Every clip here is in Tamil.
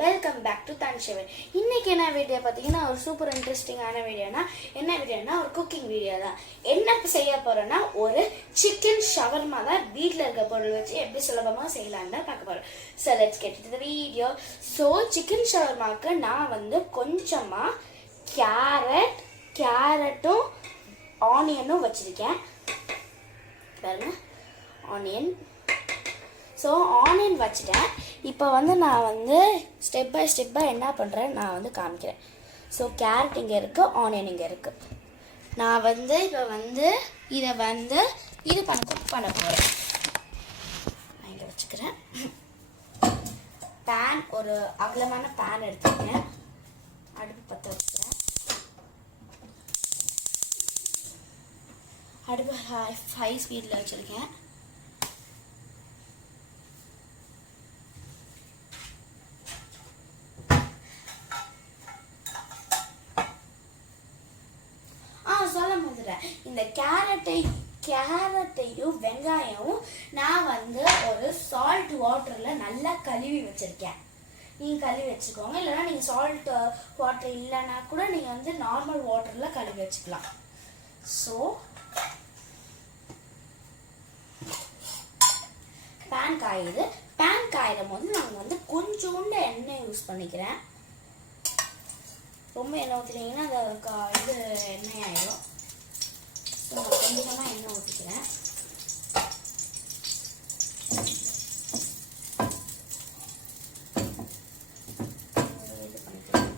Welcome back to தன்ஷவன். இன்னைக்கு என்ன வீடியோ பார்த்தீங்கன்னா ஒரு சூப்பர் இன்ட்ரெஸ்டிங்கான வீடியோனா ஒரு குக்கிங் வீடியோ தான். என்ன செய்ய போறோம்னா ஒரு சிக்கன் ஷவர்மா தான் வீட்டில் இருக்க பொருள் வச்சு எப்படி சுலபமாக செய்யலான்னு பார்க்க போறோம். So let's get to the video. So chicken ஷவர்மாவுக்கு நான் கொஞ்சமாக கேரட்டும் ஆனியனும் வச்சுருக்கேன். பாருங்க, ஆனியன். ஸோ ஆனியன் வச்சுட்டேன். இப்போ நான் ஸ்டெப் பை ஸ்டெப்பாக என்ன பண்ணுறேன் நான் காமிக்கிறேன். ஸோ கேரட் இங்கே இருக்குது, ஆனியன் இங்கே இருக்குது. நான் இப்போ இதை குக் பண்ண போகிறேன். நான் இங்கே வச்சுக்கிறேன். பேன், ஒரு அகலமான பேன் எடுத்துக்கிறேன். அடுப்பு பற்ற வச்சுக்கிறேன். அடுப்பு ஹை ஸ்பீடில் வச்சுருக்கேன். சொல்ல முடியல. இந்த கேரட்டையும் வெங்காயமும் நான் ஒரு சால்ட் வாட்டரில் நல்லா கழுவி வச்சுருக்கேன். நீங்கள் கழுவி வச்சுக்கோங்க. இல்லைனா நீங்கள் சால்ட் வாட்டர் இல்லைன்னா கூட நீங்கள் நார்மல் வாட்டரில் கழுவி வச்சுக்கலாம். ஸோ பேன் காயுது. பேன் காயிடும் போது நான் கொஞ்சோண்டு எண்ணெய் யூஸ் பண்ணிக்கிறேன். ரொம்ப எண்ணெய் ஊற்றினீங்கன்னா அது எண்ணெய் ஆயிடும். ஸோ நான் கொஞ்சமாக எண்ணெய் ஊற்றிக்கிறேன். இது பண்ணிக்கிறேன்.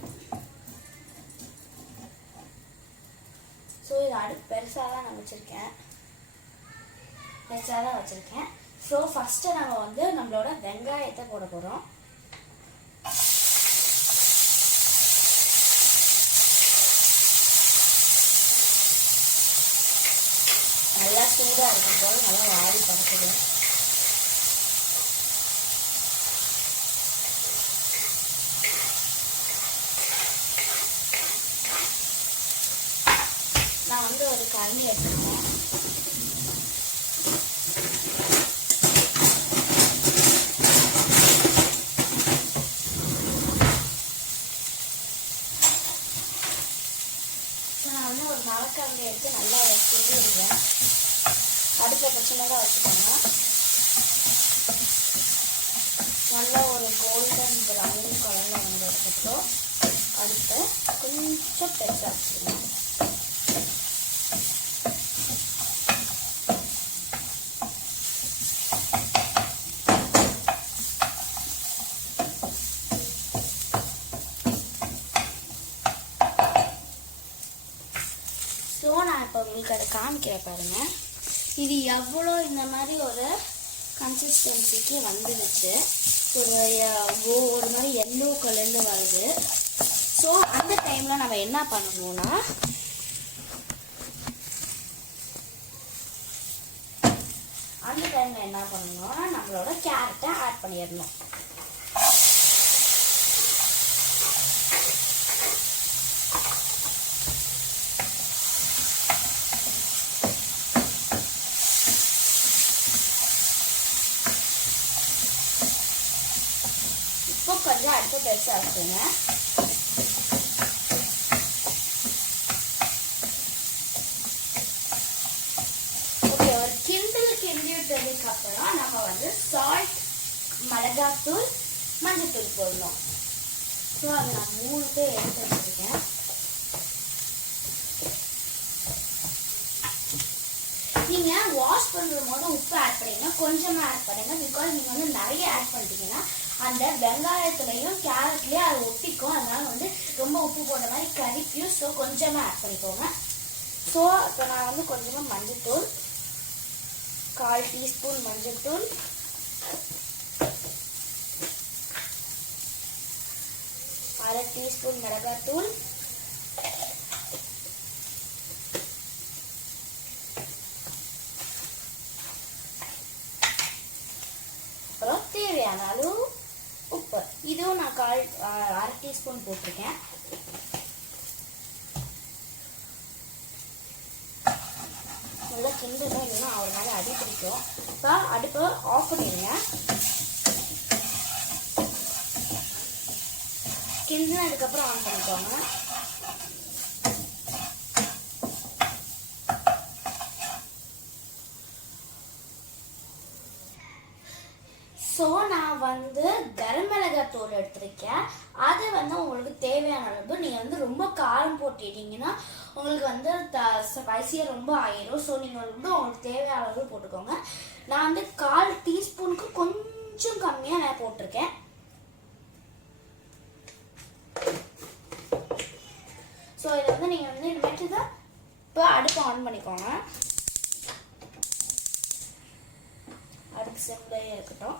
ஸோ இது அடுப்பு பெருசாக தான் நான் வச்சுருக்கேன். ஸோ ஃபஸ்ட்டு நம்ம நம்மளோட வெங்காயத்தை போட போகிறோம். நல்லா சூடாக இருக்கும் போது நல்லா வாடி பறக்குது. நான் ஒரு கரண்டி எடுத்துக்கிறேன். நான் ஒரு மரக்கரண்டி எடுத்து நல்லா வச்சுட்டு இருக்கேன். அடுப்பில் பச்சையாக வச்சுக்கோங்க. நல்லா ஒரு கோல்டன் ப்ரௌன் கலரில் வந்ததுக்கப்புறம் அடுப்பு கொஞ்சம் பெருசாக வச்சுக்கணும். ஸோ நான் இப்போ உங்களுக்கு அதை காமிக்கிறேன் பாருங்கள். இது எவ்வளோ இந்த மாதிரி ஒரு கன்சிஸ்டன்சிக்கு வந்துடுச்சு. ஒரு மாதிரி எல்லோ கலரில் வருது. ஸோ அந்த டைமில் நம்ம என்ன பண்ணணும்னா நம்மளோட கேரட்டை ஆட் பண்ணிடணும். கொஞ்சம் அடுத்து பெருசாக வச்சுங்க. ஓகே, ஒரு கிண்டி விட்டதுக்கு அப்புறம் நம்ம சால்ட், மிளகாத்தூள், மஞ்சத்தூள் போடணும். ஸோ அது நான் 3 பேர் எடுத்து வச்சுருக்கேன். நீங்கள் வாஷ் பண்ணுற போது உப்பு ஆட் பண்ணிங்கன்னா கொஞ்சமாக ஆட் பண்ணுங்க. பிகாஸ் நீங்கள் நிறைய ஆட் பண்ணிட்டீங்கன்னா அந்த வெங்காயத்துலையும் கேரட்லேயும் அது ஒட்டிக்கும். அதனால ரொம்ப உப்பு போடுற மாதிரி கறிக்கும். ஸோ கொஞ்சமாக ஆட் பண்ணிக்கோங்க. ஸோ இப்போ நான் கொஞ்சமாக மஞ்சத்தூள், 1/4 டீஸ்பூன் மஞ்சத்தூள், 1/2 டீஸ்பூன் மிளகாத்தூள், அப்புறம் தேவையான அளவு உப்பு. இதுவும் நான் 1/2 டீஸ்பூன் போட்டிருக்கேன். நல்லா கிண்டுதான், இல்லைன்னா ஒரு மாதிரி அடி பிடிக்கும். இப்போ அடுப்பை ஆஃப் பண்ணிடுங்க. கிண்டினதுக்கப்புறம் ஆன் பண்ணிக்கோங்க. ஸோ நான் வந்து கரம் மிளகாய் தூள் எடுத்திருக்கேன். அது வந்து உங்களுக்கு தேவையான அளவு. நீங்கள் வந்து ரொம்ப காரம் போட்டுட்டீங்கன்னா உங்களுக்கு வந்து ஸ்பைசியாக ரொம்ப ஆயிரும். ஸோ நீங்கள் வந்து உங்களுக்கு தேவையான அளவு போட்டுக்கோங்க. நான் வந்து 1/4 டீஸ்பூனுக்கு கொஞ்சம் கம்மியாக நான் போட்டிருக்கேன். ஸோ இதை வந்து நீங்கள் வந்து இனிமேட்டு தான் இப்போ அடுப்பை ஆன் பண்ணிக்கோங்க. அடுப்பு சிம்லேயே இருக்கட்டும்.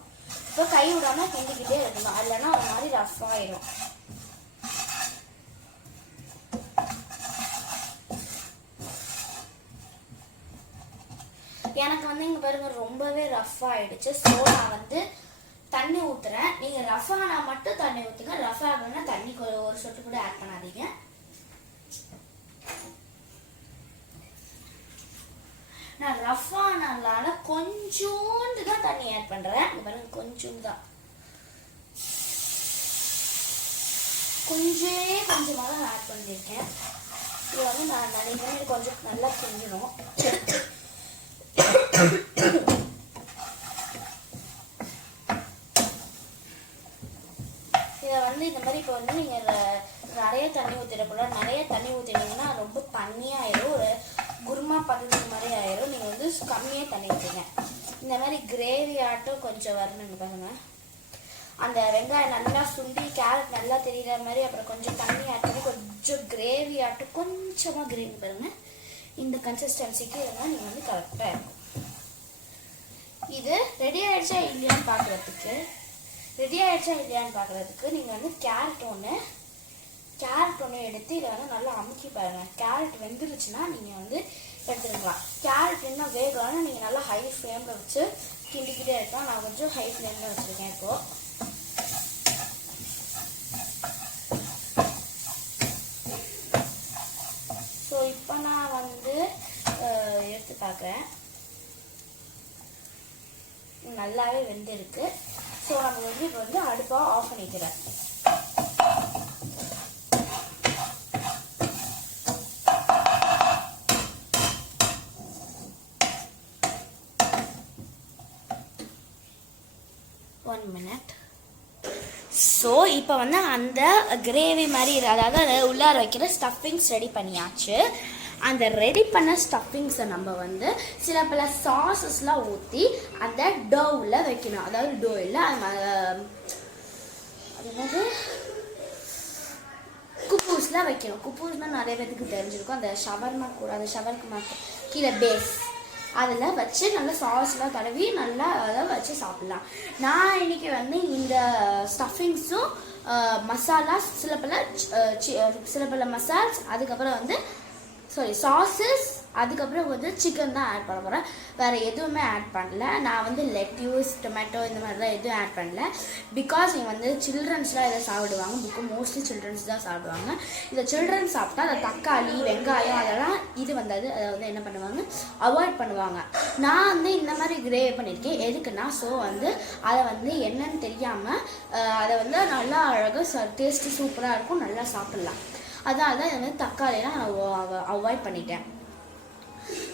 இப்போ கை விடாமல் கிண்டிக்கிட்டே இருக்கணும், இல்லைன்னா ஒரு மாதிரி ரஃப் ஆயிடும். எனக்கு வந்து இங்கே பாருங்க ரொம்பவே ரஃப் ஆயிடுச்சு. ஸோ நான் வந்து தண்ணி ஊற்றுறேன். நீங்கள் ரஃப் ஆனால் மட்டும் தண்ணி ஊற்றுங்க. ரஃப் ஆகணும்னா தண்ணி ஒரு சொட்டு கூட ஆட் பண்ணாதீங்க. நான் ரஃப் ஆனதுனால கொஞ்சோண்டு தான் தண்ணி ஆட் பண்ணுறேன். இங்கே பாருங்க கொஞ்சம் தான், கொஞ்சமாக தான் ஆட் பண்ணியிருக்கேன். இது வந்து நான் நினைக்கிறேன் கொஞ்சம் நல்லா கிண்டணும். இதை வந்து இந்த மாதிரி இப்போ வந்து நீங்கள் நிறைய தண்ணி ஊற்றிடக்கூடாது. நிறைய தண்ணி ஊற்றினீங்கன்னா ரொம்ப தண்ணியாயிடும், ஒரு குருமா பதத்துக்கு மாதிரி ஆயிரும். நீங்கள் வந்து கம்மியாக தண்ணி ஊற்றுங்க. இந்த மாதிரி கிரேவி ஆட்டும் கொஞ்சம் வரணுங்க பாருங்க. அந்த வெங்காயம் நல்லா சுண்டி கேரட் நல்லா தெரிகிற மாதிரி அப்புறம் கொஞ்சம் தண்ணி ஆட் பண்ணி கொஞ்சம் கிரேவி ஆட்டும் கொஞ்சமாக கிரேவி பாருங்க. இந்த கன்சிஸ்டன்சிக்கு இருந்தால் நீங்கள் வந்து கரெக்டாக இருக்கும். இது ரெடி ஆகிடுச்சா இல்லையான்னு பார்க்குறதுக்கு நீங்கள் வந்து கேரட் ஒன்று எடுத்து இதை வந்து நல்லா அமுக்கி பாருங்கள். கேரட் வெந்துருச்சுன்னா நீங்கள் வந்து எடுத்துக்கலாம். கேரட் இன்னும் வேகலைன்னா நீங்கள் நல்லா ஹை ஃப்ளேமில் வச்சு கிண்டிக்கிட்டே இருக்கலாம். நான் கொஞ்சம் ஹை ஃப்ளேமில் வச்சுருக்கேன் இப்போது. ஸோ இப்போ நான் வந்து எடுத்து பார்க்குறேன். நல்லாவே வெந்திருக்கு. ஸோ நம்ம வந்து இப்போ வந்து அடுப்பை ஆஃப் பண்ணிக்கிறேன். ஸோ இப்போ வந்து அந்த கிரேவி மாதிரி அதாவது உள்ளார வைக்கிற ஸ்டஃபிங்ஸ் ரெடி பண்ணியாச்சு. அந்த ரெடி பண்ண ஸ்டஃபிங்ஸை நம்ம வந்து சில பல சாஸஸ்லாம் ஊற்றி அந்த டோவில் வைக்கணும். அதாவது டோ இல்லை, அது வந்து குப்பூஸ்லாம் வைக்கணும். குப்பூஸ்னால் நிறைய பேருக்கு தெரிஞ்சிருக்கும். அந்த ஷவர்மா கீழே பேஸ் அதில் வச்சு நல்லா சாஸ்லாம் தடவி நல்லா அதை வச்சு சாப்பிட்லாம். நான் இன்னைக்கு வந்து இந்த ஸ்டஃபிங்ஸும் மசாலாஸ் சில பல மசால்ஸ் அதுக்கப்புறம் வந்து சாஸஸ் அதுக்கப்புறம் வந்து சிக்கன் தான் ஆட் பண்ண போகிறேன். வேறு எதுவுமே ஆட் பண்ணல. நான் வந்து லெட்யூஸ் டொமேட்டோ இந்த மாதிரிலாம் எதுவும் ஆட் பண்ணல. பிகாஸ் இங்கே வந்து சில்ட்ரன்ஸ்லாம் இதை சாப்பிடுவாங்க. மோஸ்ட்லி சில்ட்ரன்ஸ் தான் சாப்பிடுவாங்க. இந்த சில்ட்ரன்ஸ் சாப்பிட்டா அந்த தக்காளி வெங்காயம் அதெல்லாம் அதை வந்து என்ன பண்ணுவாங்க, அவாய்ட் பண்ணுவாங்க. நான் வந்து இந்த மாதிரி கிரேவி பண்ணியிருக்கேன். எதுக்குன்னா அதை வந்து என்னன்னு தெரியாமல் அதை வந்து நல்லா அழகாக டேஸ்ட்டு சூப்பராக இருக்கும், நல்லா சாப்பிட்லாம். அதனால தான் இதை வந்து தக்காளியெலாம் நான் அவாய்ட் பண்ணிட்டேன்.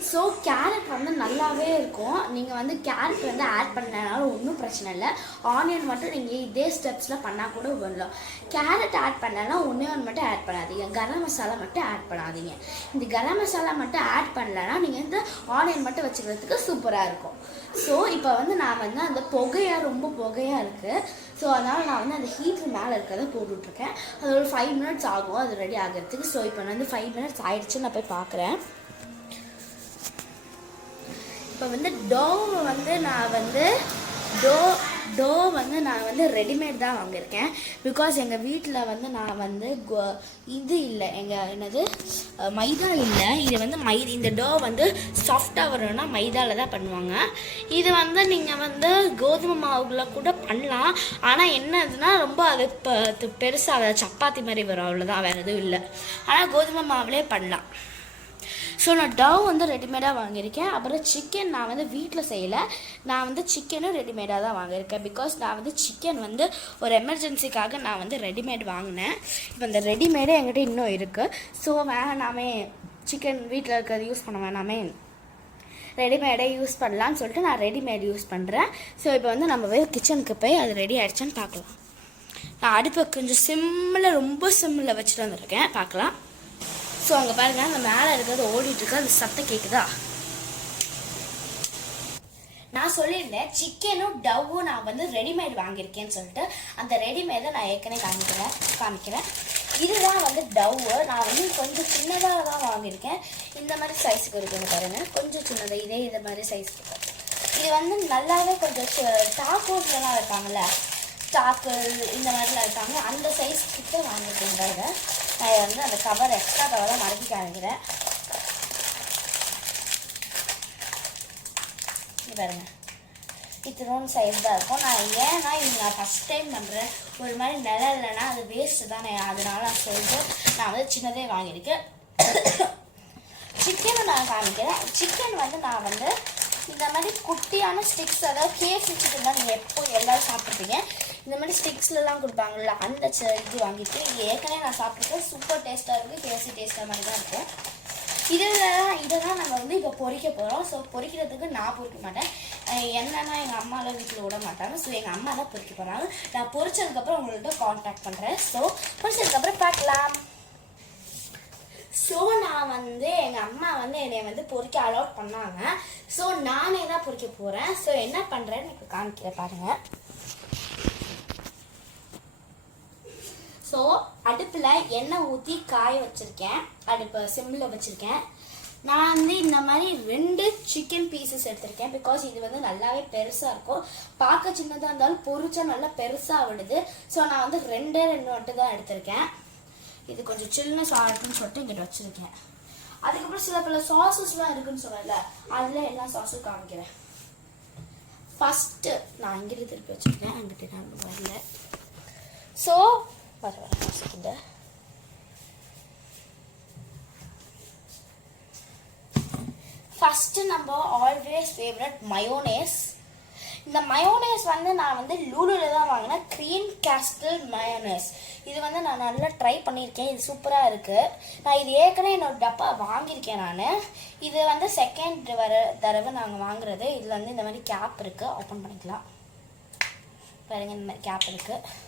ஸோ கேரட் வந்து நல்லாவே இருக்கும். நீங்கள் வந்து கேரட் வந்து ஆட் பண்ணனாலும் ஒன்றும் பிரச்சனை இல்லை. ஆனியன் மட்டும் நீங்கள் இதே ஸ்டெப்ஸில் பண்ணால் கூட வரலாம். கேரட் ஆட் பண்ணலன்னா ஒன்று மட்டும் ஆட் பண்ணாதீங்க. கரம் மசாலா மட்டும் ஆட் பண்ணாதீங்க. இந்த கரம் மசாலா மட்டும் ஆட் பண்ணலன்னா நீங்கள் இந்த ஆனியன் மட்டும் வச்சுக்கிறதுக்கு சூப்பராக இருக்கும். ஸோ இப்போ வந்து நான் வந்து அந்த ரொம்ப புகையாக இருக்குது. ஸோ அதனால் நான் வந்து அந்த ஹீட்ரு மேலே இருக்கிறத போட்டுட்ருக்கேன். அது ஒரு 5 மினிட்ஸ் ஆகும் அது ரெடி ஆகிறதுக்கு. ஸோ இப்போ வந்து 5 மினிட்ஸ் ஆகிடுச்சு. நான் போய் பார்க்குறேன். இப்போ வந்து டோவை வந்து நான் வந்து ரெடிமேட் தான் வாங்கியிருக்கேன். பிகாஸ் எங்கள் வீட்டில் வந்து நான் வந்து இது இல்லை, மைதா இல்லை. இது வந்து இந்த டோ வந்து சாஃப்டாக வரணும்னா மைதாவில் தான் பண்ணுவாங்க. இது வந்து நீங்கள் வந்து கோதுமை மாவுல கூட பண்ணலாம். ஆனால் என்னதுன்னா ரொம்ப அது பெருசாக சப்பாத்தி மாதிரி வரும், அவ்வளோதான், வேறு எதுவும் இல்லை. ஆனால் கோதுமை மாவுலே பண்ணலாம். ஸோ நான் டவ் வந்து ரெடிமேடாக வாங்கியிருக்கேன். அப்புறம் சிக்கன் நான் வந்து வீட்டில் செய்யலை, நான் வந்து சிக்கனும் ரெடிமேடாக தான் வாங்கியிருக்கேன். பிகாஸ் நான் வந்து சிக்கன் வந்து ஒரு எமர்ஜென்சிக்காக நான் வந்து ரெடிமேட் வாங்கினேன். இப்போ இந்த ரெடிமேடே என்கிட்ட இன்னும் இருக்குது. ஸோ வேணாமே சிக்கன் வீட்டில் இருக்கிறது யூஸ் பண்ண வேணாமே, ரெடிமேடே யூஸ் பண்ணலான்னு சொல்லிட்டு நான் ரெடிமேட் யூஸ் பண்ணுறேன். ஸோ இப்போ வந்து நம்ம கிச்சனுக்கு போய் அது ரெடி ஆகிடுச்சான்னு பார்க்கலாம். நான் அடுப்பை கொஞ்சம் சிம்மில், ரொம்ப சிம்மில் வச்சுட்டு வந்துருக்கேன், பார்க்கலாம். ஸோ அங்கே பாருங்கள், அந்த மேலே இருக்கிறது ஓடிட்டுருக்கு, அது சத்தம் கேட்குதா? நான் சொல்லியிருந்தேன் சிக்கனும் டவ்வும் நான் வந்து ரெடிமேட் வாங்கியிருக்கேன்னு சொல்லிட்டு. அந்த ரெடிமேடை நான் ஏற்கனவே காமிக்கிறேன். இதுதான் வந்து டவ்வு. நான் வந்து கொஞ்சம் சின்னதாக தான் வாங்கியிருக்கேன். இந்த மாதிரி சைஸுக்கு இருக்குன்னு பாருங்கள், கொஞ்சம் சின்னதாக இதே மாதிரி சைஸுக்கு. இது வந்து நல்லாவே கொஞ்சம் டாக்கோஸ்லாம் இருக்காங்கல்ல, ஸ்டாக்கிள் இந்த மாதிரிலாம் இருக்காங்க, அந்த சைஸ் கிட்ட வாங்கியிருக்கேன். நான் வந்து அந்த கவர், எக்ஸ்ட்ரா கவரை மடக்கி காமிக்கிறேன். இது பாருங்க, இத்தனோன்னு சைஸ் தான் இருக்கும். ஏன்னா இது நான் ஃபஸ்ட் டைம் பண்ணுறேன். ஒரு மாதிரி நிலம் இல்லைன்னா அது வேஸ்ட்டு தானே, அதனால நான் சொல்லிட்டு நான் வந்து சின்னதே வாங்கியிருக்கேன். சிக்கனை நான் காமிக்கிறேன். சிக்கன் வந்து நான் வந்து இந்த மாதிரி குட்டியான ஸ்டிக்ஸ், அதாவது கேஎஃப்சி சிக்கன் தான் நீங்கள் எப்போ எல்லோரும் சாப்பிட்ருப்பீங்க. இந்த மாதிரி ஸ்டிக்ஸ்லாம் கொடுப்பாங்கள்ல, அந்த இது வாங்கிட்டு இது ஏற்கனவே நான் சாப்பிட்ருக்கேன். சூப்பர் டேஸ்ட்டாக இருக்குது, கேஎஃப்சி டேஸ்ட்டாக மாதிரி தான் இருக்கும். இதை தான் நம்ம வந்து இப்போ பொரிக்க போகிறோம். ஸோ பொரிக்கிறதுக்கு நான் பொரிக்க மாட்டேன், என்னன்னா எங்கள் அம்மாலாம் வீட்டில் விட மாட்டாங்க. ஸோ எங்கள் அம்மா தான் பொரிக்க போகிறாங்க. நான் பொரிச்சதுக்கப்புறம் உங்கள்கிட்ட காண்டாக்ட் பண்ணுறேன். ஸோ பொரிச்சதுக்கப்புறம் பார்க்கலாம். ஸோ நான் வந்து எங்கள் அம்மா வந்து என்னை வந்து பொரிக்க அலோட் பண்ணாங்க. ஸோ நானே தான் பொரிக்க போகிறேன். ஸோ என்ன பண்ணுறேன்னு எனக்கு காமிக்கிறேன் பாருங்கள். ஸோ அடுப்பில் எண்ணெய் ஊற்றி காய வச்சுருக்கேன், அடுப்பு சிம்மில் வச்சுருக்கேன். நான் வந்து இந்த மாதிரி 2 சிக்கன் பீசஸ் எடுத்திருக்கேன். பிகாஸ் இது வந்து நல்லாவே பெருசாக இருக்கும், பார்க்க சின்னதாக இருந்தாலும் பொரிச்சா நல்லா பெருசாக விடுது. ஸோ நான் வந்து 2 மட்டும் தான் எடுத்திருக்கேன். இது கொஞ்சம் சில்னஸ் ஆகட்டும்னு சொல்லிட்டு இங்கிட்ட வச்சுருக்கேன். அதுக்கப்புறம் சில பல சாஸஸ்லாம் இருக்குன்னு சொன்னல, அதில் எல்லா சாஸும் காமிக்கிறேன். ஃபஸ்ட்டு நான் இங்கிட்ட திருப்பி வச்சுருக்கேன், அங்கிட்ட நான் வரல. ஸோ வர ஃபஸ்ட்டு நம்ம ஆல்வேஸ் ஃபேவரட் மயோனேஸ். இந்த மயோனேஸ் வந்து நான் வந்து லூலுவில் தான் வாங்கினேன், க்ரீன் கேஸ்டில் மயோனேஸ். இது வந்து நான் நல்லா ட்ரை பண்ணியிருக்கேன், இது சூப்பராக இருக்குது. நான் இது ஏற்கனவே என்னோட டப்பா வாங்கியிருக்கேன் நான். இது வந்து செகண்ட் தடவை நாங்கள் வாங்குறது. இதில் வந்து இந்த மாதிரி கேப் இருக்குது, ஓப்பன் பண்ணிக்கலாம் பாருங்க, இந்த மாதிரி கேப் இருக்குது.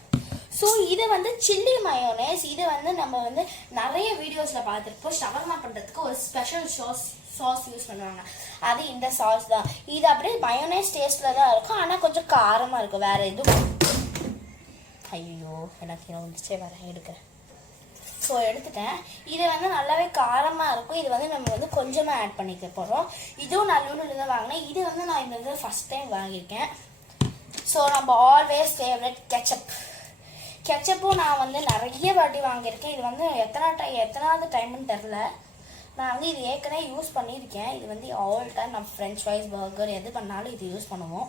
ஸோ இது வந்து சில்லி மயோனேஸ். இது வந்து நம்ம வந்து நிறைய வீடியோஸில் பார்த்துருப்போம். ஷவர்மா பண்ணுறதுக்கு ஒரு ஸ்பெஷல் சாஸ் யூஸ் பண்ணுவாங்க, அது இந்த சாஸ் தான். இது அப்படியே மயோனேஸ் டேஸ்ட்டில் தான் இருக்கும், ஆனால் கொஞ்சம் காரமாக இருக்கும், வேறு எதுவும். ஐயோ எனக்கு வந்துச்சே, வரேன் எடுக்கிறேன். ஸோ எடுத்துட்டேன். இது வந்து நல்லாவே காரமாக இருக்கும். இது வந்து நம்ம வந்து கொஞ்சமாக ஆட் பண்ணிக்க போகிறோம். இதுவும் நான் லூலுவில் தான் வாங்கினேன். இது வந்து நான் இந்த இது ஃபஸ்ட் டைம் வாங்கியிருக்கேன். ஸோ நம்ம ஆல்வேஸ் ஃபேவரட் கெச்சப்பும் நான் வந்து நிறைய வாட்டி வாங்கியிருக்கேன். இது வந்து எத்தனாவது டைம்னு தெரில. நான் வந்து இது ஏற்கனவே யூஸ் பண்ணியிருக்கேன். இது வந்து ஆல் டைம் நம்ம ஃப்ரெஞ்ச் ஃப்ரைஸ், பர்கர் எது பண்ணாலும் இது யூஸ் பண்ணுவோம்.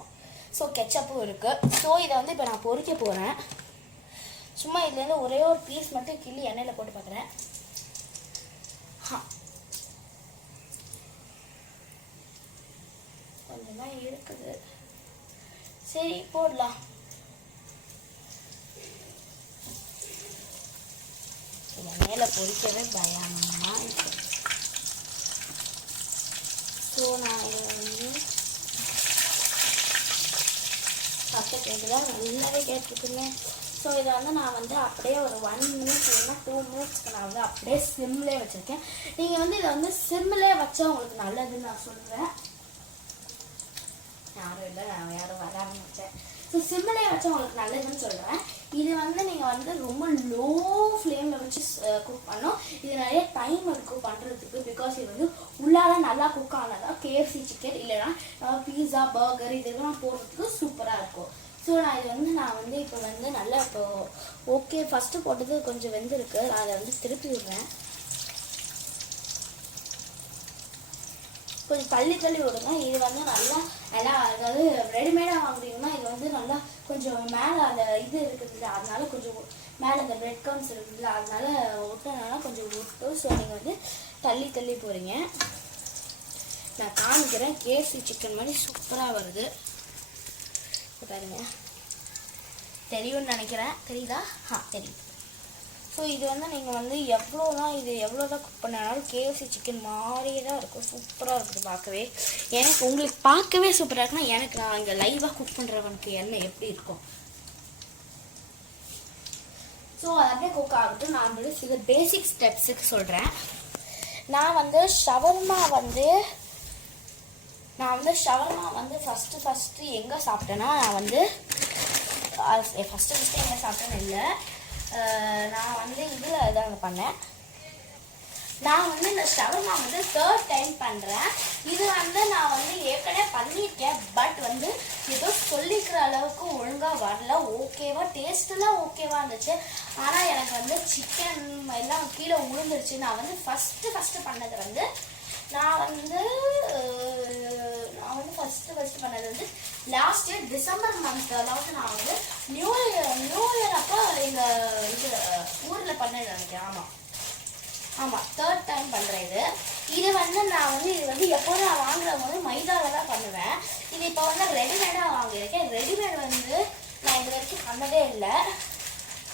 ஸோ கெச்சப்பும் இருக்குது. ஸோ இதை வந்து இப்போ நான் பொரிக்க போகிறேன். சும்மா இதுலேருந்து ஒரே ஒரு பீஸ் மட்டும் கிள்ளி எண்ணெயில் போட்டு பார்க்குறேன். கொஞ்சமாக இருக்குது, சரி போடலாம். எண்ணெயில் பொரிக்கவே பயமா இருக்கு. ஸோ நான் இதை வந்து சத்தம் கேட்குதா, நல்லாவே கேட்டுருக்குங்க. ஸோ இதை வந்து நான் வந்து அப்படியே ஒரு 1 மினிட் இல்லைன்னா 2 மினிட்ஸ்க்கு நான் வந்து அப்படியே சிம்லேயே வச்சுருக்கேன். நீங்கள் வந்து இதை வந்து சிம்லேயே வச்சா உங்களுக்கு நல்லதுன்னு நான் சொல்கிறேன். யாரும் இல்லை, நான் யாரும் வராமல் வச்சேன். ஸோ சிம்லேயே வச்சா உங்களுக்கு நல்லதுன்னு சொல்கிறேன். இது வந்து நீங்கள் வந்து ரொம்ப லோ ஃப்ளேமில் வச்சு குக் பண்ணோம். இது நிறைய டைம் இருக்கும் பண்ணுறதுக்கு. பிகாஸ் இது வந்து உள்ளார நல்லா குக் ஆனதான் கேஎஃப்சி சிக்கன் இல்லைன்னா பீஸா, பர்கர் இதெல்லாம் போடுறதுக்கு சூப்பராக இருக்கும். ஸோ நான் இது வந்து இப்போ வந்து நல்லா இப்போ ஓகே, ஃபஸ்ட்டு போட்டது கொஞ்சம் வெந்திருக்கு, நான் அதை வந்து திருப்பி விடுறேன். கொஞ்சம் தள்ளி தள்ளி விடுங்க. இது வந்து நல்லா அதாவது ரெடிமேடாக வாங்குறீங்கன்னா இது வந்து நல்லா கொஞ்சம் மேலே அந்த இது இருக்குதுல்ல, அதனால கொஞ்சம் மேலே அந்த பிரெட் க்ரம்ஸ் இருக்குதுல்ல, அதனால ஒட்டினால கொஞ்சம் ஒட்டும். ஸோ நீங்கள் வந்து தள்ளி தள்ளி போகிறீங்க. நான் காமிக்கிறேன். கேஎஃப்சி சிக்கன் மாதிரி சூப்பராக வருது. பாருங்க, தெரியும்னு நினைக்கிறேன். தெரியுதா? தெரியுது. ஸோ இது வந்து நீங்கள் வந்து எவ்வளோதான் குக் பண்ணாலும் கேஎஃப்சி சிக்கன் மாதிரியே தான் இருக்கும். சூப்பராக இருக்குது பார்க்கவே. எனக்கு உங்களுக்கு பார்க்கவே சூப்பராக இருக்குன்னா எனக்கு நான் இங்கே லைவாக குக் பண்ணுறவனுக்கு என்ன எப்படி இருக்கும். ஸோ அது அப்படியே குக் ஆகட்டும். நான் வந்து சில பேசிக் ஸ்டெப்ஸுக்கு சொல்கிறேன். நான் வந்து ஷவர்மா வந்து ஃபஸ்ட்டு எங்கே சாப்பிட்டேன்னா, நான் வந்து ஃபஸ்ட்டு எங்கே சாப்பிட்டேன்னு இல்லை, நான் வந்து இதில் இதாங்க பண்ணேன். நான் வந்து இந்த ஷவர்மா வந்து 3rd டைம் பண்ணுறேன். இது வந்து நான் வந்து ஏற்கனவே பண்ணியிருக்கேன். பட் வந்து ஏதோ சொல்லிக்கிற அளவுக்கு ஒழுங்காக வரல. ஓகேவா, டேஸ்ட்டெல்லாம் ஓகேவா இருந்துச்சு. ஆனால் எனக்கு வந்து சிக்கன் எல்லாம் கீழே விழுந்துருச்சு. நான் வந்து ஃபஸ்ட்டு பண்ணது வந்து ஃபஸ்ட்டு பண்ணது வந்து லாஸ்ட் இயர் டிசம்பர் மந்த். அதாவது நான் வந்து நியூ இயர் அப்போ எங்கள் இது ஊரில் பண்ணேன்னு நினைக்கிறேன். ஆமாம் 3rd டைம் பண்ணுறேன். இது வந்து இது வந்து எப்போதும் நான் வாங்குற போது மைதாவில் தான் பண்ணுவேன். இது இப்போ வந்து ரெடிமேடாக வாங்கியிருக்கேன். ரெடிமேட் வந்து நான் இது வரைக்கும் பண்ணதே இல்லை.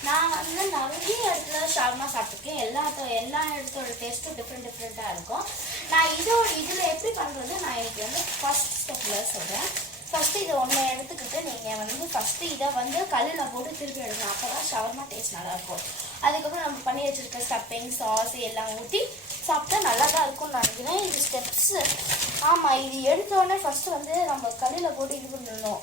நான் வந்து நிறைய இடத்துல ஷவர்மா சாப்பிட்ருக்கேன். எல்லா இடத்தோட டேஸ்ட்டும் டிஃப்ரெண்ட்டாக இருக்கும். நான் இதில் எப்படி பண்ணுறது, நான் எனக்கு வந்து ஃபஸ்ட் ஸ்டெப்பில் சொல்கிறேன். ஃபஸ்ட்டு இதை ஒன்று எடுத்துக்கிட்டு நீங்கள் வந்து ஃபஸ்ட்டு இதை வந்து கல்லில் போட்டு திருப்பி எடுக்கணும். அப்போ தான் ஷவர்மா டேஸ்ட் நல்லாயிருக்கும். அதுக்கப்புறம் நம்ம பண்ணி வச்சுருக்க ஸ்டப்பிங் சாஸ் எல்லாம் ஊற்றி சாப்பிட்டா நல்லா தான் இருக்கும்னு நினைக்கிறேன். இது ஸ்டெப்ஸு. ஆமாம், இது எடுத்தோடனே ஃபஸ்ட்டு வந்து நம்ம கல்லில் போட்டு இது பண்ணணும்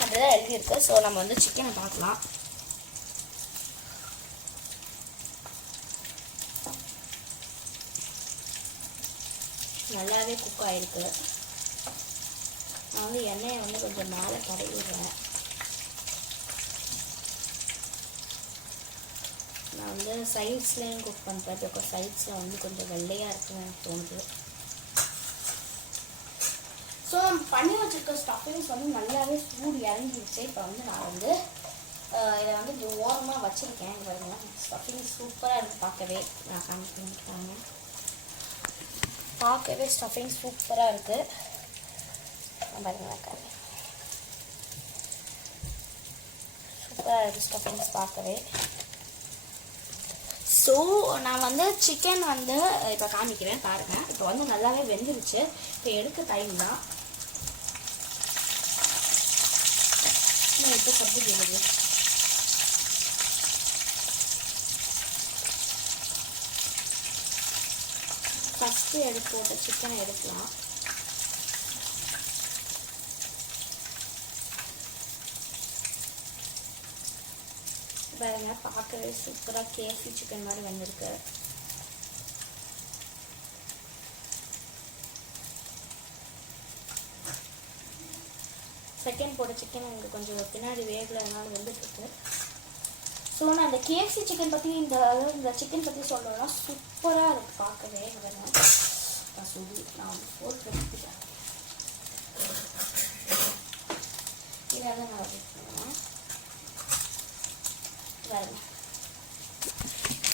அப்படிதான் எழுதியிருக்கு. ஸோ நம்ம வந்து சிக்கனை பார்க்கலாம். நல்லாவே குக் ஆகிருக்கு. நான் வந்து எண்ணெயை வந்து கொஞ்சம் மேலே தடவிடுறேன். நான் வந்து சைட்ஸ்லேயும் குக் பண்ணுறேன். இப்போ சைட்ஸில் வந்து கொஞ்சம் வெள்ளையாக இருக்குன்னு எனக்கு தோணுது. ஸோ பண்ணி வச்சுருக்க ஸ்டஃபிங்ஸ் வந்து நல்லாவே சூடு இறங்கிடுச்சு. இப்போ வந்து நான் வந்து இதை வந்து இப்படி ஓரமாக வச்சுருக்கேன். பாருங்க, ஸ்டஃபிங் சூப்பராக இருக்குது பார்க்கவே. நான் காமிக்கிறேன். பார்க்கவே ஸ்டஃபிங் சூப்பராக இருக்குது. பாருங்க, சூப்பராக இருக்குது ஸ்டஃபிங்ஸ் பார்க்கவே. ஸோ நான் வந்து சிக்கன் வந்து இப்போ காமிக்கிறேன் பாருங்கள். இப்போ வந்து நல்லாவே வெந்துருச்சு. இப்போ எடுக்க டைம் தான். இப்போ சப்ஜி போடுது. ஃபஸ்ட்டு போட்ட சிக்கனை எடுக்கலாம். பாருங்க, பார்க்கவே சூப்பராக கேஎஃப்சி சிக்கன் மாதிரி வந்திருக்கு. செகண்ட் போட்ட சிக்கன் எனக்கு கொஞ்சம் பின்னாடி வேகலைனால வந்துட்டுருக்கு. ஸோ நான் இந்த கேஎஃப்சி சிக்கன் பற்றி இந்த சிக்கன் பற்றி சொல்லணும்னா சூப்பராக இருக்குது பார்க்கவே. நான் சொல்லி நான் போட்டு எடுத்துட்டேன். இதை தான் நான் பண்ணுவேன். பாருங்க,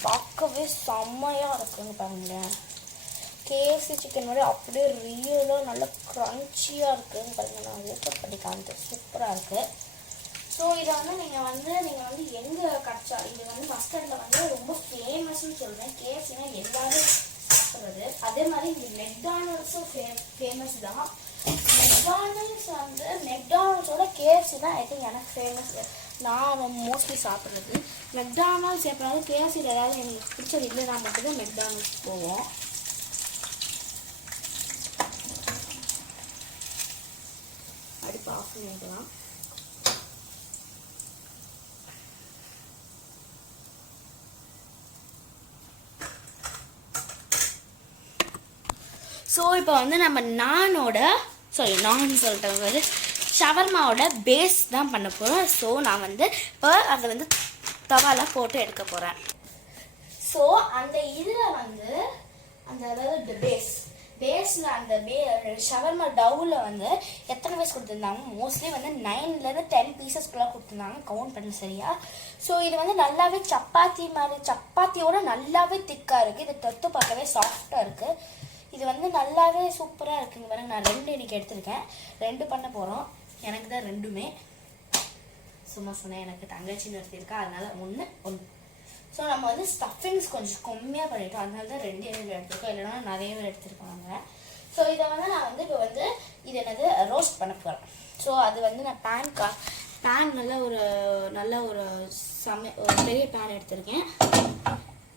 பார்க்கவே செம்மையாக இருக்குங்க. பாருங்களேன், கேஎஃப்சி சிக்கன் மாதிரி அப்படியே ரியலாக நல்லா க்ரன்ச்சியாக இருக்குதுன்னு பாருங்கள். நான் ஓப்பன் பண்ணி காமிச்சேன். சூப்பராக இருக்குது. ஸோ இதை வந்து நீங்கள் வந்து எங்கே கிடச்சா இது வந்து மஸ்டர்டில் வந்து ரொம்ப ஃபேமஸ்ன்னு சொல்கிறேன். கேஎஃப்சினா எல்லாரும் சாப்பிட்றது. அதே மாதிரி இந்த மெக்டானல்ஸும் ஃபேமஸ் தான். மெக்டானல்ஸோட கேஎஃப்சி தான் ஐ திங்க் எனக்கு ஃபேமஸ். நான் மோஸ்ட்லி சாப்பிட்றது மெக்டானல்ஸ். எப்போனாலும் கேஎஃப்சியில் ஏதாவது எனக்கு பிடிச்சது இல்லைனா மட்டும்தான் மெக்டானல்ஸ் போவோம். அடுப்பு ஆஃப் பண்ணிக்கலாம். ஸோ இப்போ வந்து நம்ம நான் சொல்லிட்டு ஷவர்மாவோட பேஸ் தான் பண்ண போகிறோம். ஸோ நான் வந்து இப்போ அதை வந்து தவால போட்டு எடுக்க போகிறேன். ஸோ அந்த இதில் வந்து அதாவது பேஸ் பேஸில் அந்த ஷவர்மா டவ்வில் வந்து எத்தனை பீஸ் கொடுத்துருந்தாங்க, மோஸ்ட்லி வந்து 9லேருந்து 10 பீசஸ்க்குள்ளே கொடுத்துருந்தாங்க, கவுண்ட் பண்ண சரியா. ஸோ இது வந்து நல்லாவே சப்பாத்தி மாதிரி, சப்பாத்தியோட நல்லாவே திக்காக இருக்குது. இது தொட்டு பார்க்கவே சாஃப்டாக இருக்குது. இது வந்து நல்லாவே சூப்பராக இருக்குங்க பாருங்க. நான் 2 இன்றைக்கி எடுத்திருக்கேன், 2 பண்ண போகிறோம். எனக்கு தான் 2மே. சும்மா சொன்னேன், எனக்கு தங்கச்சின்னு எடுத்திருக்கா, அதனால 1. ஸோ நம்ம வந்து ஸ்டஃபிங்ஸ் கொஞ்சம் கம்மியாக பண்ணிட்டோம், அதனால தான் 2 எடுத்துருக்கோம், இல்லைனா நிறைய பேர் எடுத்துருக்காங்க. ஸோ இதை வந்து நான் வந்து இப்போ வந்து இது என்னது ரோஸ்ட் பண்ண போகிறேன். ஸோ அது வந்து நான் பேன் நல்ல ஒரு பெரிய பேன் எடுத்திருக்கேன்.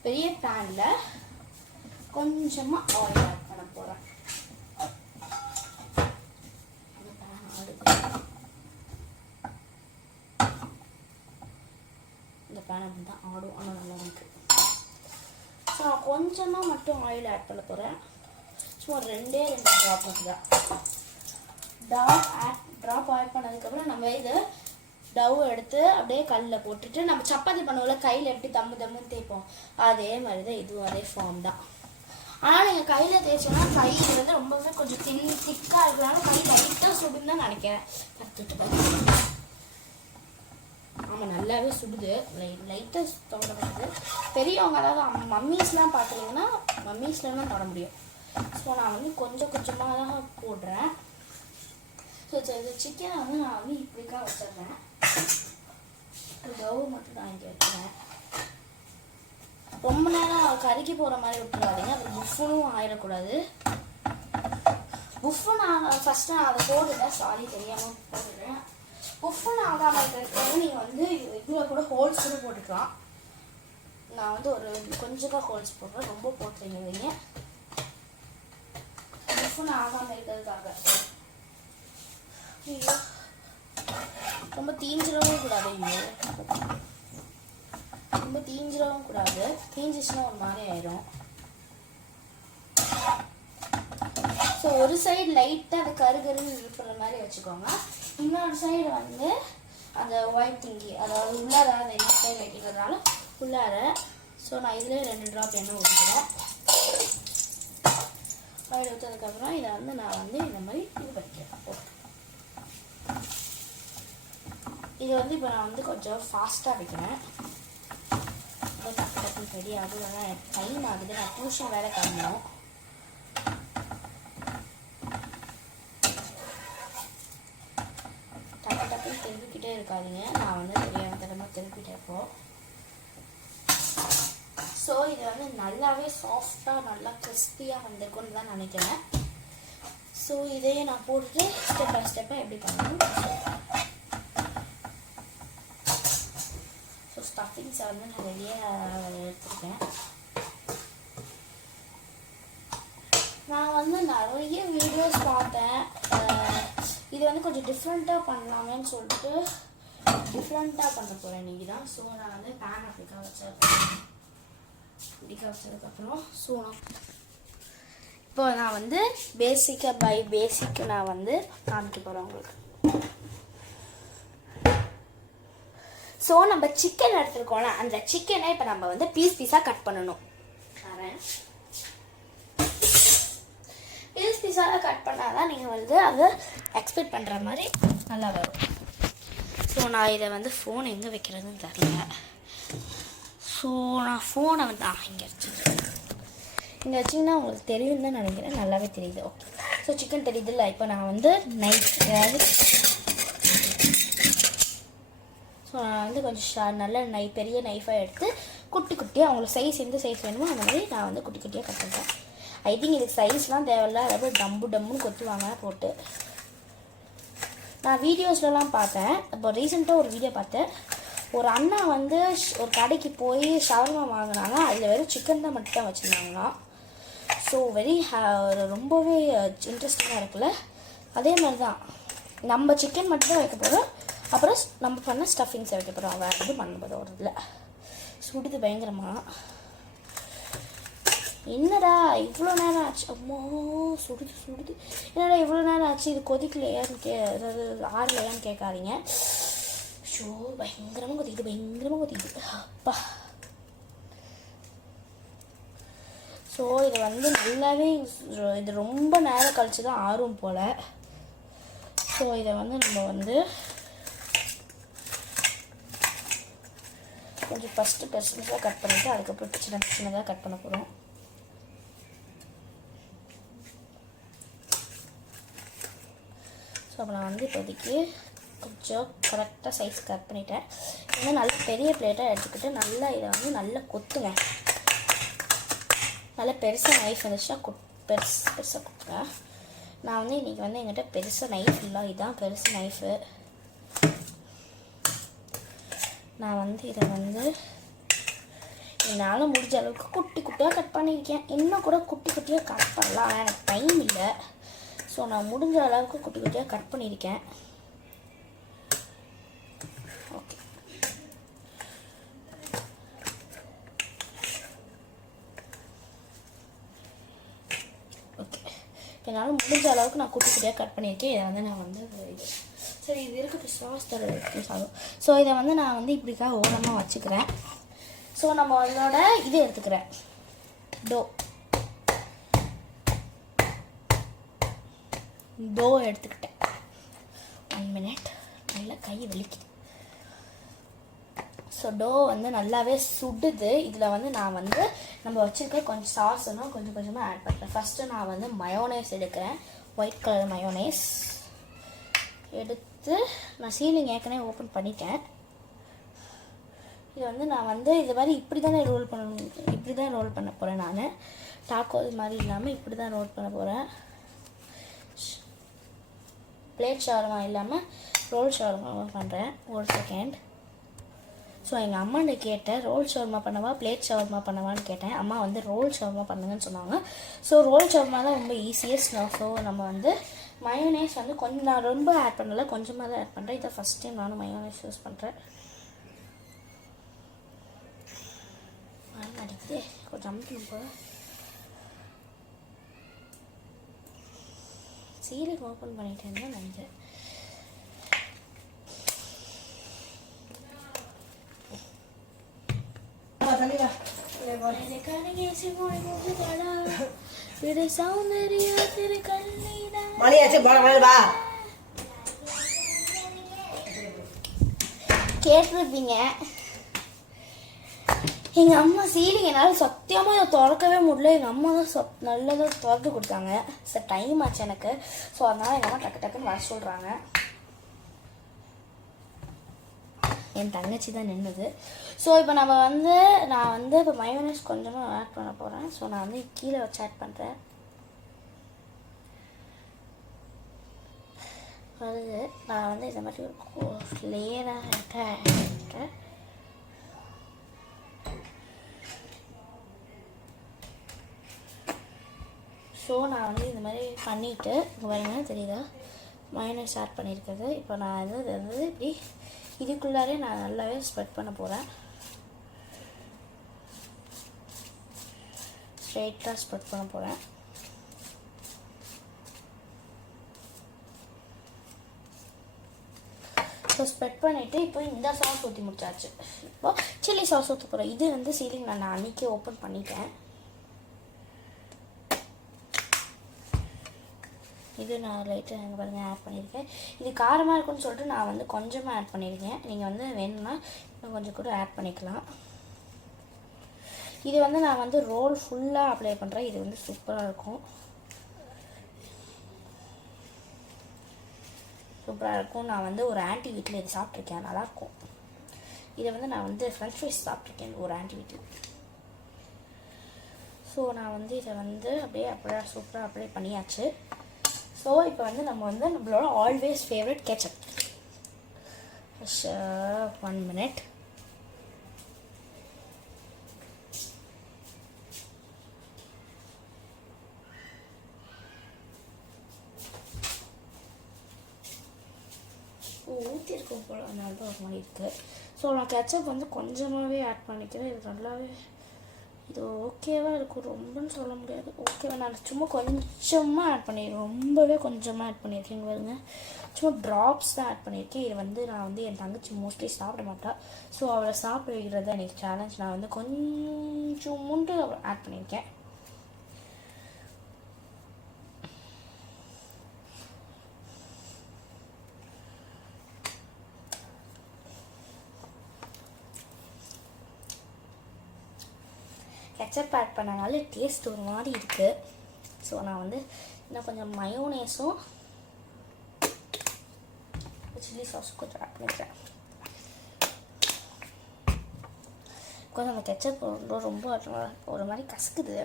பெரிய பேனில் கொஞ்சமாக ஆயில் ஆட் பண்ண போகிறேன். இந்த பேன் அப்படி தான் ஆடும், ஆனால் நல்லா இருக்குது. ஸோ நான் கொஞ்சமாக மட்டும் ஆயில் ஆட் பண்ண போகிறேன். சும்மா 2 ட்ராப் தான். ட்ராப் ஆட் பண்ணதுக்கப்புறம் நம்ம இது டவ் எடுத்து அப்படியே கல்லில் போட்டுட்டு நம்ம சப்பாத்தி பண்ணுவோம்ல, கையில் எப்படி தம்முன்னு தேய்ப்போம், அதே மாதிரி தான் இதுவும் அதே ஃபார்ம் தான். ஆனால் நீங்கள் கையில் தேய்ச்சோன்னா கை வந்து ரொம்பவே கொஞ்சம் திக்காக இருக்கிறாங்க, கை லைட்டாக சுடுன்னு தான் நினைக்கிறேன். பார்த்துட்டு ஆமாம், நல்லாவே சுடுது, லைட்டாக தொடப்படுது. பெரியவங்க அதாவது மம்மீஸ்லாம் பார்த்துட்டிங்கன்னா மம்மீஸ்லாம் தொட முடியும். ஸோ நான் வந்து கொஞ்சமாக தான் போடுறேன். ஸோ இந்த சிக்கனை வந்து நான் வந்து இப்படிக்கா வச்சிடுறேன். டவ் மட்டும் நான் இங்கே வைக்கிறேன். ரொம்ப நேரம் கருக்கி போகிற மாதிரி விட்டுறாதீங்க, அது புஃபுனும் ஆயிடக்கூடாது. புஃபுன்னு ஃபஸ்ட்டு நான் அதை போடுறேன், சாரி தெரியாமல் போடுறேன். புஃபுன்னு ஆகாமல் இருக்கிறதுக்கு நீங்கள் வந்து இதில் கூட ஹோல்ஸ் கூட போட்டுக்கலாம். நான் வந்து ஒரு கொஞ்சமாக ஹோல்ஸ் போடுறேன், ரொம்ப போட்டுருங்க. புஃபுன்னு ஆகாமல் இருக்கிறதுக்காக. ஐயோ, ரொம்ப தீஞ்சிடவும் கூடாது. ஐயோ, ரொம்ப தீஞ்சிடவும் கூடாது, தீஞ்சிச்சுன்னா ஒரு மாதிரி ஆயிரும். ஸோ ஒரு சைடு லைட்டாக அது கருகருன்னு இருக்கிற மாதிரி வச்சுக்கோங்க. இன்னொரு சைடு வந்து அந்த ஒயிட் திங்கி, அதாவது உள்ளார அந்த இன்னொரு சைடு வைக்கிறதுனால உள்ளார. ஸோ நான் இதில் 2 ட்ராப் எண்ணெய் ஊற்றிக்கிறேன். ஆயில் ஊற்றதுக்கப்புறம் இதை வந்து நான் வந்து இந்த மாதிரி இது பண்ணிக்கிறேன். இது வந்து இப்போ நான் வந்து கொஞ்சம் ஃபாஸ்ட்டாக வைக்கிறேன். டக்கு ரெடி ஆகும், டைம் ஆகுது, நான் டியூஷன் வேலை காரணம். திருப்பிக்கிட்டே இருக்காதிங்க, நான் வந்து தெரியாமல் திருப்பிட்டே இருப்போம். ஸோ இது வந்து நல்லாவே சாஃப்டாக நல்லா கிறிஸ்பியாக வந்திருக்குன்னு தான் நினைக்கிறேன். ஸோ இதையே நான் போட்டுட்டு ஸ்டெப் பை ஸ்டெப்பாக எப்படி பண்ணணும். ஸோ ஸ்டஃபிங்ஸை வந்து நான் ரெடியாக எடுத்துருக்கேன். நான் வந்து நிறைய வீடியோஸ் பார்த்தேன், இது வந்து கொஞ்சம் டிஃப்ரெண்ட்டாக பண்ணலாமேன்னு சொல்லிட்டு டிஃப்ரெண்ட்டாக பண்ண போகிறேன் இன்றைக்கி தான். ஸோ நான் வந்து பேன் அப்படிக்கா வச்சதுக்கப்புறம் ஸோ இப்போ நான் வந்து பேசிக்கு நான் வந்து காமிக்க போகிறேன் உங்களுக்கு. ஸோ நம்ம சிக்கன் எடுத்துருக்கோம்ல, அந்த சிக்கனை இப்போ நம்ம வந்து பீஸாக கட் பண்ணணும். பீஸாக கட் பண்ணால் தான் நீங்கள் வந்து அதை எக்ஸ்பெக்ட் பண்ணுற மாதிரி நல்லா வரும். ஸோ நான் இதை வந்து ஃபோன் எங்கே வைக்கிறதுன்னு தெரியல. ஸோ நான் ஃபோனை வந்து இங்கே வச்சுருக்கேன். இங்கே வச்சிங்கன்னா உங்களுக்கு தெரியும் தான் நினைக்கிறேன், நல்லாவே தெரியுது. ஓகே, ஸோ சிக்கன் தெரியுது இல்லை. இப்போ நான் வந்து நைஃப் அதாவது ஸோ நான் வந்து கொஞ்சம் நல்ல பெரிய நைஃபாக எடுத்து குட்டியாக அவங்களுக்கு சைஸ் எந்த சைஸ் வேணுமோ அந்த மாதிரி நான் வந்து குட்டியாக கட் பண்ணுறேன். ஐ திங்க் இதுக்கு சைஸ்லாம் தேவையில்ல, அதாவது டம்முன்னு கொத்துவாங்க போட்டு. நான் வீடியோஸ்லலாம் பார்த்தேன். இப்போ ரீசெண்டாக ஒரு வீடியோ பார்த்தேன், ஒரு அண்ணா வந்து ஒரு கடைக்கு போய் ஷவர்மா வாங்கினாங்க, அதில் வெறும் சிக்கன் தான் மட்டும் தான் வச்சுருந்தாங்களாம். ஸோ ரொம்பவே இன்ட்ரெஸ்டிங்காக இருக்குல்ல. அதே மாதிரி தான் நம்ம சிக்கன் மட்டும் தான் வைக்க போகிறோம், அப்புறம் நம்ம பண்ண ஸ்டஃபிங்ஸை வைக்க போகிறோம், வேறு எதுவும் பண்ண போதும் ஒரு இதில். சுடுது பயங்கரமாக. என்னடா இவ்வளோ நேரம் ஆச்சு, அம்மா சுடுது. என்னடா இவ்வளோ நேரம் ஆச்சு, இது கொதிக்கலையான்னு அதாவது ஆறலையான்னு கேட்காதீங்க. ஷோ பயங்கரமாக கொதிக்குது அப்பா. ஸோ இது வந்து நல்லாவே இது ரொம்ப நேரம் கழிச்சு தான் ஆறும் போல். ஸோ இதை வந்து நம்ம வந்து கொஞ்சம் ஃபஸ்ட்டு பெருசாக கட் பண்ணிவிட்டு அதுக்கப்புறம் சின்னதாக கட் பண்ண போகிறோம். ஸோ அப்போ நான் வந்து இப்போதைக்கு கொஞ்சம் கரெக்டாக சைஸ் கட் பண்ணிட்டேன். இன்னும் நல்ல பெரிய பிளேட்டாக எடுத்துக்கிட்டு நல்லா இதை வந்து நல்லா கொத்துங்க. நல்லா பெருசாக நைஃப் வந்துச்சுன்னா பெருசாக கொத்துங்க. நான் வந்து இன்றைக்கி வந்து எங்கிட்ட பெருசாக நைஃப் இல்லை, இதுதான் பெருசு நைஃபு. நான் வந்து இதை வந்து என்னால் முடிஞ்ச அளவுக்கு குட்டி குட்டியாக கட் பண்ணியிருக்கேன். இன்னும் கூட குட்டி குட்டியாக கட் பண்ணலாம், ஆனால் எனக்கு டைம் இல்லை. ஸோ நான் முடிஞ்ச அளவுக்கு குட்டி குட்டியாக கட் பண்ணியிருக்கேன். ஓகே, ஓகே என்னால் முடிஞ்ச அளவுக்கு நான் குட்டி குட்டியாக கட் பண்ணியிருக்கேன். இதை வந்து நான் வந்து இது சரி இது இருக்குது சாஸ் தர சாதம். ஸோ இதை வந்து நான் வந்து இப்படிக்காக ஓரமாக வச்சுக்கிறேன். ஸோ நம்ம இதோட இது எடுத்துக்கிறேன், டோ எடுத்துக்கிட்டேன். 1 மினிட், நல்லா கை வலிக்குது. ஸோ டோ வந்து நல்லாவே சுடுது. இதில் வந்து நான் வந்து நம்ம வச்சுருக்க கொஞ்சம் சாஸ்னால் கொஞ்சம் கொஞ்சமாக ஆட் பண்ணுறேன். ஃபஸ்ட்டு நான் வந்து மயோனைஸ் எடுக்கிறேன், ஒயிட் கலர் மயோனைஸ் எடுத்து நான் சீலிங் ஏற்கனவே ஓப்பன் பண்ணிட்டேன். இது வந்து நான் வந்து இது மாதிரி இப்படி தானே ரோல் பண்ண போகிறேன். நான் டாக்கோ இது மாதிரி இல்லாமல் இப்படி தான் ரோல் பண்ண போகிறேன். பிளேட் ஷவர்மா இல்லாமல் ரோல் ஷவர்மா பண்ணுறேன். ஒரு செகண்ட். ஸோ எங்கள் அம்மாண்ட கேட்டேன், ரோல் ஷவர்மா பண்ணவா பிளேட் ஷவர்மா பண்ணவான்னு கேட்டேன். அம்மா வந்து ரோல் ஷவர்மா பண்ணுங்கன்னு சொன்னாங்க. ஸோ ரோல் ஷவர்மா தான் ரொம்ப ஈஸியஸ்ட். ஸோ நம்ம வந்து மயோனைஸ் வந்து கொஞ்சம் நான் ரொம்ப ஆட் பண்ணலை, கொஞ்சமாக தான் ஆட் பண்ணுறேன். இதை ஃபஸ்ட் டைம் நானும் மயோனைஸ் யூஸ் பண்ணுறேன். அடிக்குது கொஞ்சம் அமுக்கணும் போல. சீலிங் ஓப்பன் பண்ணிட்டேன்னு தான் நினைக்கிறேன். கேட்டிருப்பீங்க, எங்கள் அம்மா சீலிங் என்னால் சத்தியமாக அதை திறக்கவே முடியல. எங்கள் அம்மா தான் நல்லதாக திறந்து கொடுத்தாங்க. சார் டைம் ஆச்சு எனக்கு. ஸோ அதனால் எங்கள் அம்மா டக்குன்னு வர சொல்கிறாங்க. என் தங்கச்சி தான் நின்றுது. ஸோ இப்போ நான் வந்து இப்போ மயோனைஸ் கொஞ்சமாக ஆட் பண்ண போகிறேன். ஸோ நான் வந்து கீழே வச்சு ஆட் பண்ணுறேன். வருது. நான் வந்து இதை மாதிரி ஒரு லேயராக ஆட் பண்ணுறேன். ஸோ நான் வந்து இந்த மாதிரி பண்ணிவிட்டு இங்கே பாருங்க தெரியுதா மயோனைஸ் ஆட் பண்ணியிருக்கிறது. இப்போ நான் வந்து இப்படி இதுக்குள்ளாரே நான் நல்லாவே ஸ்ப்ரெட் பண்ண போகிறேன். ஸ்ட்ரெயிட்டாக ஸ்ப்ரெட் பண்ண போகிறேன். ஸோ ஸ்ப்ரெட் பண்ணிவிட்டு இப்போ இந்த சாஸ் ஊற்றி முடிச்சாச்சு. இப்போ சில்லி சாஸ் ஊற்ற போகிறேன். இது வந்து சீலிங் நான் அன்றைக்கி ஓப்பன் பண்ணிட்டேன். இது நான் லைட்டாக எங்கள் பாருங்கள் ஆட் பண்ணியிருக்கேன். இது காரமாக இருக்குன்னு சொல்லிட்டு நான் வந்து கொஞ்சமாக ஆட் பண்ணியிருக்கேன். நீங்கள் வந்து வேணும்னா இன்னும் கொஞ்சம் கூட ஆட் பண்ணிக்கலாம். இது வந்து நான் வந்து ரோல் ஃபுல்லாக அப்ளை பண்ணுறேன். இது வந்து சூப்பராக இருக்கும். நான் வந்து ஒரு ஆண்டி வீட்டில் இது சாப்பிட்ருக்கேன், நல்லாயிருக்கும். இதை வந்து நான் வந்து ஃப்ரெஞ்ச் ஃப்ரைஸ் சாப்பிட்ருக்கேன் ஒரு ஆண்டி வீட்டில். ஸோ நான் வந்து இதை வந்து அப்படியே சூப்பராக அப்ளை பண்ணியாச்சு. ஸோ இப்போ வந்து நம்ம வந்து நம்மளோட ஆல்வேஸ் ஃபேவரட் கெச்சப். 1 மினிட். ஊற்றிருக்கோம் போல், அதனால தான் ஒரு மாதிரி இருக்குது. ஸோ நான் கெச்சப் வந்து கொஞ்சமாகவே ஆட் பண்ணிக்கிறேன். இது நல்லாவே இது ஓகேவாக இருக்கும், ரொம்பன்னு சொல்ல முடியாது. ஓகேவா நான் சும்மா கொஞ்சமாக ஆட் பண்ணிடுறேன், ரொம்பவே கொஞ்சமாக ஆட் பண்ணியிருக்கேன். பாருங்க சும்மா ட்ராப்ஸ் தான் ஆட் பண்ணியிருக்கேன். இது வந்து நான் வந்து என் தங்கச்சி மோஸ்ட்லி சாப்பிட மாட்டாள். ஸோ அவளை சாப்பிட வைக்கிறது தான் எனக்கு சேலஞ்ச். நான் வந்து கொஞ்சம் முண்டு ஆட் பண்ணியிருக்கேன். கெச்சப் ஆட் பண்ணனால டேஸ்ட் ஒரு மாதிரி இருக்குது. ஸோ நான் வந்து இன்னும் கொஞ்சம் மயோனேஸும் சில்லி சாஸ் கொஞ்சம் ஆட் பண்ணிக்கிறேன். கொஞ்சம் அந்த கெச்சப் ரொம்ப ஒரு மாதிரி கசக்குது.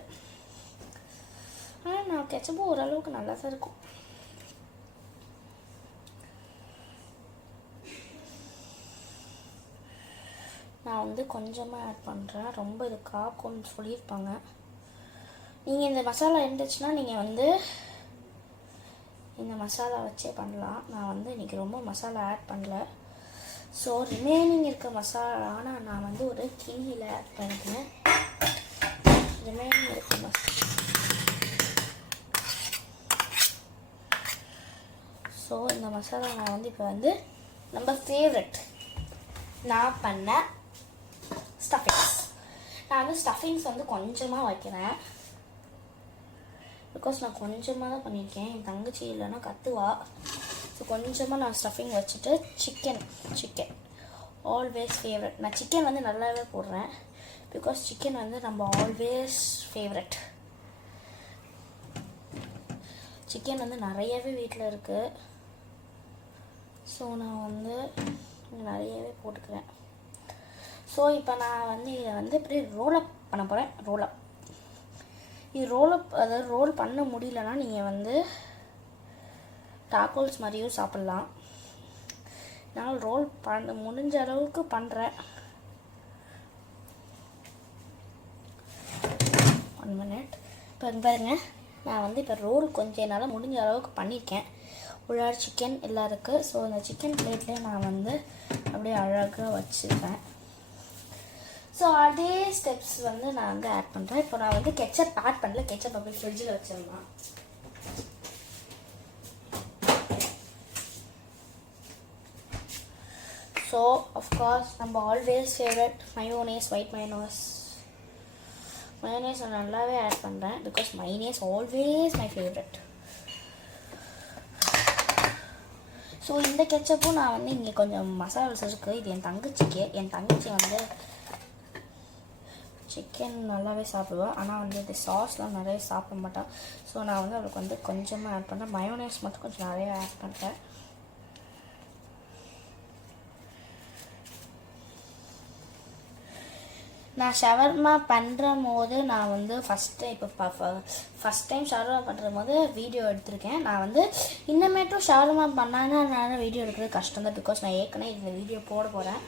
ஆனால் நான் கெச்சப்பும் ஓரளவுக்கு நல்லா தான் இருக்கும். நான் வந்து கொஞ்சமாக ஆட் பண்ணுறேன். ரொம்ப இது காக்கும்னு சொல்லியிருப்பாங்க. நீங்கள் இந்த மசாலா இருந்துச்சுன்னா நீங்கள் வந்து இந்த மசாலா வச்சே பண்ணலாம். நான் வந்து இன்றைக்கி ரொம்ப மசாலா ஆட் பண்ணல. ஸோ ரிமைனிங் இருக்க மசாலா நான் வந்து ஒரு கிண்ணியில் ஆட் பண்ணிக்கிறேன். ரிமைனிங் இருக்க ஸோ இந்த மசாலா நான் வந்து இப்போ வந்து நம்ம ஃபேவரட் நான் பண்ண ஸ்டஃபிங்ஸ். நான் வந்து ஸ்டஃபிங்ஸ் வந்து கொஞ்சமாக வைக்கிறேன். பிகாஸ் நான் கொஞ்சமாக தான் பண்ணியிருக்கேன். என் தங்கச்சி இல்லைன்னா கத்துவா. ஸோ கொஞ்சமாக நான் ஸ்டஃபிங் வச்சுட்டு சிக்கன் ஆல்வேஸ் ஃபேவரட். நான் சிக்கன் வந்து நல்லாவே போடுறேன். பிகாஸ் சிக்கன் வந்து நம்ம ஆல்வேஸ் ஃபேவரட். சிக்கன் வந்து நிறையவே வீட்டில் இருக்குது. ஸோ நான் வந்து நிறையவே போட்டுக்கிறேன். ஸோ இப்போ நான் வந்து இதை வந்து இப்படி ரோலப் பண்ண போகிறேன். ரோலப் இது அதாவது ரோல் பண்ண முடியலன்னா நீங்கள் வந்து டாக்கோல்ஸ் மாதிரியும் சாப்பிட்லாம். நான் ரோல் முடிஞ்ச அளவுக்கு பண்ணுறேன். 1 minute. இப்போ பாருங்க, நான் வந்து இப்போ ரோல் கொஞ்சம் என்னால் முடிஞ்ச அளவுக்கு பண்ணியிருக்கேன். உள்ளார சிக்கன் எல்லாம் இருக்குது. ஸோ அந்த சிக்கன் பிளேட்லேயே நான் வந்து அப்படியே அழகாக வச்சுருக்கேன். ஸோ அதே ஸ்டெப்ஸ் வந்து நான் வந்து ஆட் பண்ணுறேன். இப்போ நான் வந்து கெச்சப் ஆட் பண்ணல. கெச்சப் அப்படியே ஃப்ரிட்ஜில் வச்சிடலாம். ஸோ அஃப்கோர்ஸ் நம்ம always favourite mayonnaise, white mayonnaise நான் நல்லாவே ஆட் பண்ணுறேன். Because mayonnaise always my favourite. So இந்த கெச்சப்பும் நான் வந்து இங்கே கொஞ்சம் மசாலாஸ் இருக்குது. இது என் தங்கச்சி வந்து சிக்கன் நல்லாவே சாப்பிடுவேன். ஆனால் வந்து இந்த சாஸ்லாம் நிறைய சாப்பிட மாட்டேன். ஸோ நான் வந்து அவளுக்கு வந்து கொஞ்சமாக ஆட் பண்ணுறேன். மயோனேஸ் மட்டும் கொஞ்சம் நிறைய ஆட் பண்ணுறேன். நான் ஷவர்மா பண்ணுற போது நான் வந்து ஃபஸ்ட் டைம் ஷவர்மா பண்ணுற போது வீடியோ எடுத்திருக்கேன். நான் வந்து இன்னமேட்டும் ஷவர்மா பண்ணாங்கன்னா வீடியோ எடுக்கிறது கஷ்டம் தான். பிகாஸ் நான் ஏற்கனவே இந்த வீடியோ போட போகிறேன்.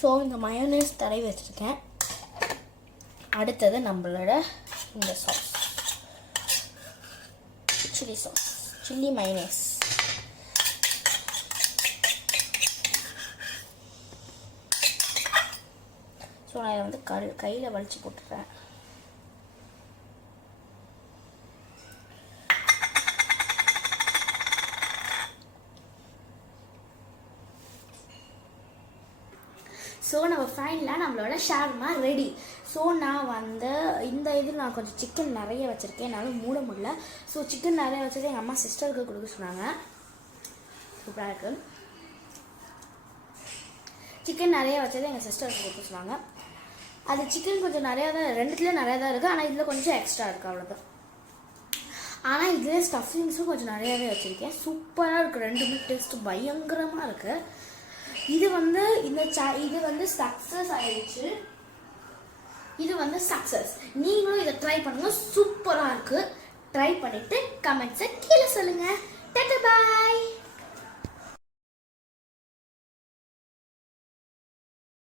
ஸோ இந்த மயோனேஸ் தடவி வச்சுருக்கேன். அடுத்தது நம்மளோட இந்த sauce, chilli sauce, chilli mayonnaise. So நான் இதை வந்து கையில் வலிச்சு போட்டுக்கிறேன். ஸோ நம்ம ஃபைனலாக நம்மளோட ஷவர்மா ரெடி. ஸோ நான் வந்து இந்த இதில் நான் கொஞ்சம் சிக்கன் நிறைய வச்சுருக்கேன். என்னால் மூட முடியல. ஸோ சிக்கன் நிறைய வச்சது எங்கள் அம்மா சிஸ்டருக்கு கொடுக்க சொன்னாங்க. சூப்பராக இருக்குது. சிக்கன் நிறைய வச்சது எங்கள் சிஸ்டருக்கு கொடுக்க சொன்னாங்க. அது சிக்கன் கொஞ்சம் நிறையா தான், ரெண்டுத்துலேயும் நிறையா தான் இருக்குது. ஆனால் இதில் கொஞ்சம் எக்ஸ்ட்ரா இருக்குது, அவ்வளோதான். ஆனால் இதுலேயே ஸ்டஃபிங்ஸும் கொஞ்சம் நிறையாவே வச்சுருக்கேன். சூப்பராக இருக்குது. ரெண்டுமே டேஸ்ட்டு பயங்கரமாக இருக்குது. இது வந்து இது வந்து சக்ஸஸ் ஆயிடுச்சு. இது வந்து சக்ஸஸ். நீங்களும் இதை ட்ரை பண்ணுங்க. சூப்பராக இருக்குது. ட்ரை பண்ணிவிட்டு கமெண்ட்ஸை கீழே சொல்லுங்கள். டாடா பாய்.